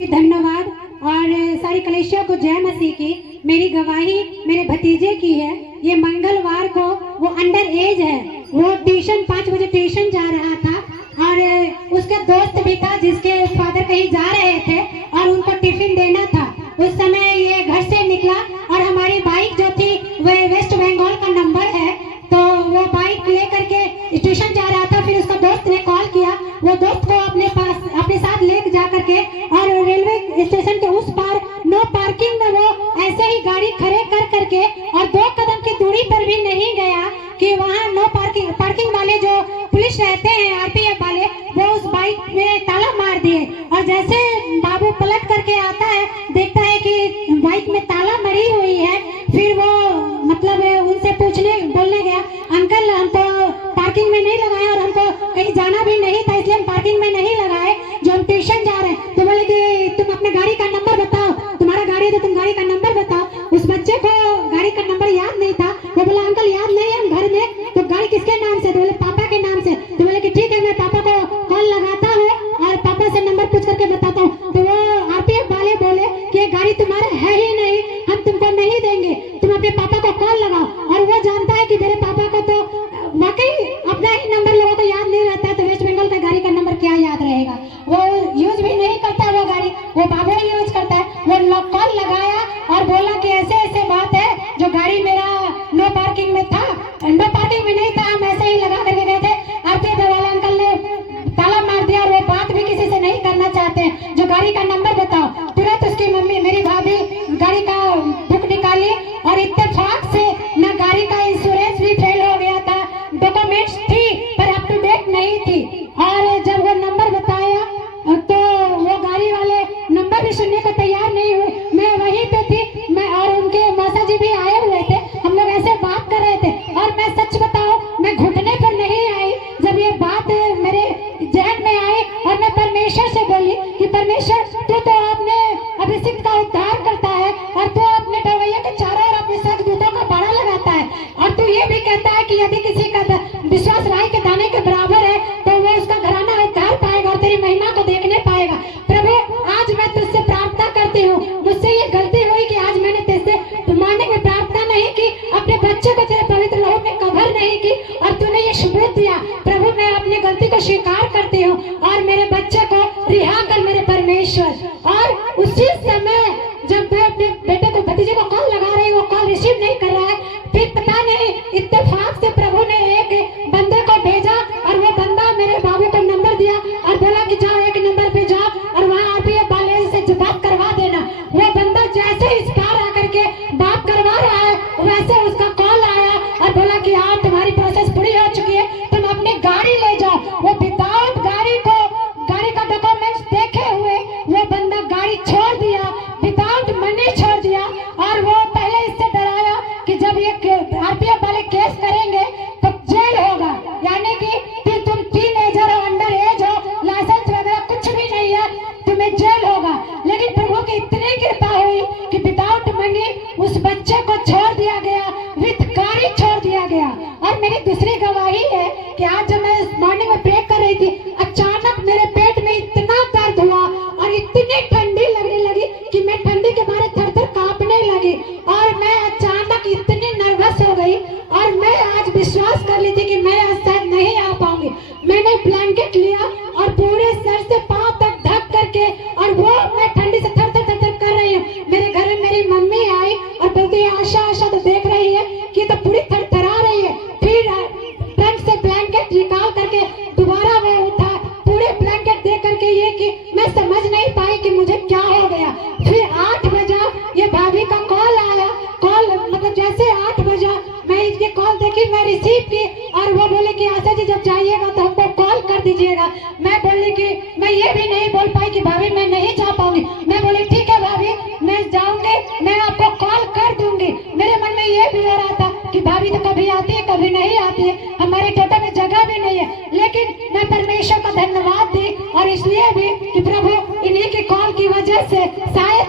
धन्यवाद और सारी कलेशिया को जय मसीह की। मेरी गवाही मेरे भतीजे की है। ये मंगलवार को वो अंडर एज है, वो ट्यूशन 5 बजे ट्यूशन जा रहा था और उसका दोस्त भी था जिसके फादर कहीं जा रहे थे और उनको टिफिन देना था। उस समय ये घर से निकला और हमारी बाइक जो थी वह वेस्ट बंगाल का नंबर है, तो वो बाइक लेकर के स्टेशन जा रहा था। फिर उसका दोस्त ने कॉल किया, वो दोस्त को अपने साथ ले जा करके और रेलवे स्टेशन के उस पार नो पार्किंग में वो ऐसे ही गाड़ी खड़े कर करके और 2 कदम की दूरी पर भी नहीं गया कि वहाँ नो पार्किंग वाले जो पुलिस रहते हैं आरपीएफ वाले, वो उस बाइक में ताला मार दिए। और जैसे बाबू पलट करके आता है, देखता है कि बाइक में ताला मरी हुई है। फिर वो मतलब उनसे बोलने गया, अंकल हम तो पार्किंग में नहीं लगाए और हमको कहीं जाना भी नहीं था, इसलिए हम पार्किंग में नहीं लगाए, जो हम ट्यूशन जा रहे हैं। तो बोले कि तुम अपने गाड़ी का नंबर बताओ, तुम्हारा गाड़ी है तो तुम गाड़ी का नंबर बताओ। उस बच्चे को गाड़ी का नंबर याद नहीं था। वो बोला अंकल याद नहीं है, हम घर में, तो गाड़ी किसके नाम से? तो बोले पापा के नाम से। तो बोले कि ठीक है, मैं पापा को कॉल लगाता हूँ और पापा से नंबर पूछ करके बताता हूँ। तो वो आरपीएफ वाले बोले कि ये गाड़ी तुम्हारा है ही नहीं, हम तुमको नहीं देंगे, तुम अपने पापा को कॉल लगाओ। और वो जानता है कि मेरे पापा को तो वाकई अपना ही नंबर लोगों को याद नहीं रहता है, तो वेस्ट बंगाल का गाड़ी का नंबर क्या याद रहेगा। वो यूज भी नहीं करता, वो गाड़ी वो बाबू ही यूज करता है। वो कॉल लगाया और बोला कि ऐसे ऐसे बात है, जो गाड़ी मेरा नो पार्किंग में था, नो पार्किंग में नहीं था, हम ऐसे ही लगा करके गए थे। आरपीएफ वाले अंकल ने ताला मार दिया और वो बात भी किसी से नहीं करना चाहते, जो गाड़ी का नंबर बताओ। तुरंत उसकी मम्मी मेरी भाभी गाड़ी का बुक निकाली और इत्तेफाक से न गाड़ी का इंश्योरेंस भी फेल हो गया था, डॉक्यूमेंट्स थी पर अप टू डेट नहीं थी। और जब वो नंबर बताया तो वो गाड़ी वाले नंबर भी सुनने को तैयार नहीं हुए। मैं वहीं पे थी, मैं और उनके मौसा जी भी आए हुए थे, हम लोग ऐसे बात कर रहे थे। और मैं सच बताऊं, मैं घुटने पर नहीं आई। जब ये बात मेरे जहन में आई और मैं परमेश्वर से बोली कि परमेश्वर तू तो अपने अभिषिक्त का उद्धार करता है और तू अपने डरवैया के चारों ओर अपने सददूतों का बाड़ा लगाता है, और तू ये भी कहता है कि यदि किसी का विश्वास राई के दाने के बराबर है तो वो उसका घराना उद्धार पाएगा और तेरी महिमा को देखने पाएगा। प्रभु आज मैं तुझसे प्रार्थना करती हूँ, मुझसे ये गलती हुई कि आज मैंने तुझसे मॉर्निंग में प्रार्थना नहीं की, अपने बच्चे को तेरे पवित्र लहू में कवर नहीं की और तूने ये सबूत दिया। प्रभु मैं अपनी गलती को स्वीकार करती हूँ और मेरे बच्चे को रिहा कर मेरे परमेश्वर। और उसी समय जब मैं अपने बेटे को भतीजे को कॉल लगा रही हूँ, वो कॉल रिसीव नहीं कर रहा है। फिर पता नहीं इत्तेफाक से प्रभु ने एक बंदे को भेजा और वो बंदा मेरे बाबू को नंबर दिया और बोला कि जाओ एक नंबर पे जाओ और वहाँ आरपीएफ वाले से बात करवा देना। वो बंदा जैसे इस पार आकर के बात करवा रहा है, वैसे उसका कॉल आया और बोला कि हाँ तुम्हारी प्रोसेस पूरी हो चुकी है, तुम अपनी गाड़ी ले जाओ। वो विदाउट गाड़ी का डॉक्यूमेंट्स देखे हुए वो बंदा गाड़ी छोड़ दिया, विदाउट मनी छोड़ दिया। और वो पहले इससे डराया कि जब ये आरपीएफ वाले केस करेंगे तो जेल होगा, यानी कि तुम टीनेजर हो, अंडर एज हो, लाइसेंस वगैरह कुछ भी नहीं है, तुम्हें जेल होगा। लेकिन प्रभु की इतनी कृपा हुई कि विदाउट मनी उस बच्चे को छोड़ दिया गया, विथ गाड़ी छोड़ दिया गया। और मेरी दूसरी गवाही है कि आज जब मैं मॉर्निंग में प्रे कर रही थी, अचानक मेरे पेट में इतना दर्द हुआ और इतनी ठंडी लगने लगी कि मैं ठंडी के मारे थर-थर कांपने लगी और मैं अचानक इतनी नर्वस हो गई और मैं आज विश्वास कर ली थी कि मैं आज शायद नहीं आ पाऊंगी। मैंने ब्लैंकेट लिया और पूरे सर से पांव तक ढक करके, और वो मैं ठंडी से थर-थर कर रही हूँ। मेरे घर में मेरी मम्मी आई और बोलती है आशा तो देख रही है कि तो पूरी थरथरा रही है। फिर ट्रंक से ब्लैंकेट निकाल करके दोबारा वो उठा, पूरे ब्लैंकेट देख करके ये कि मैं समझ नहीं पाई कि मुझे क्या हो गया। फिर 8 बजा ये भाभी का कॉल आया, कॉल मतलब जैसे 8 बजा मैं इसकी कॉल देखी, मैं रिसीव की और वो बोले कि आशा जी जब जाइएगा तो हमको कॉल कर दीजिएगा। मैं बोली कि मैं ये भी नहीं बोल पाई कि भाभी मैं नहीं जा पाऊंगी। मैं बोली ठीक है भाभी मैं जाऊंगी, मैं आपको कॉल कर दूंगी। मेरे मन में ये भी हो रहा था कि भाभी तो कभी आती है कभी नहीं आती है, हमारे टोटो में जगह भी नहीं है। लेकिन मैं परमेश्वर का धन्यवाद दी और इसलिए भी कि प्रभु इन्हीं की कॉल की वजह से शायद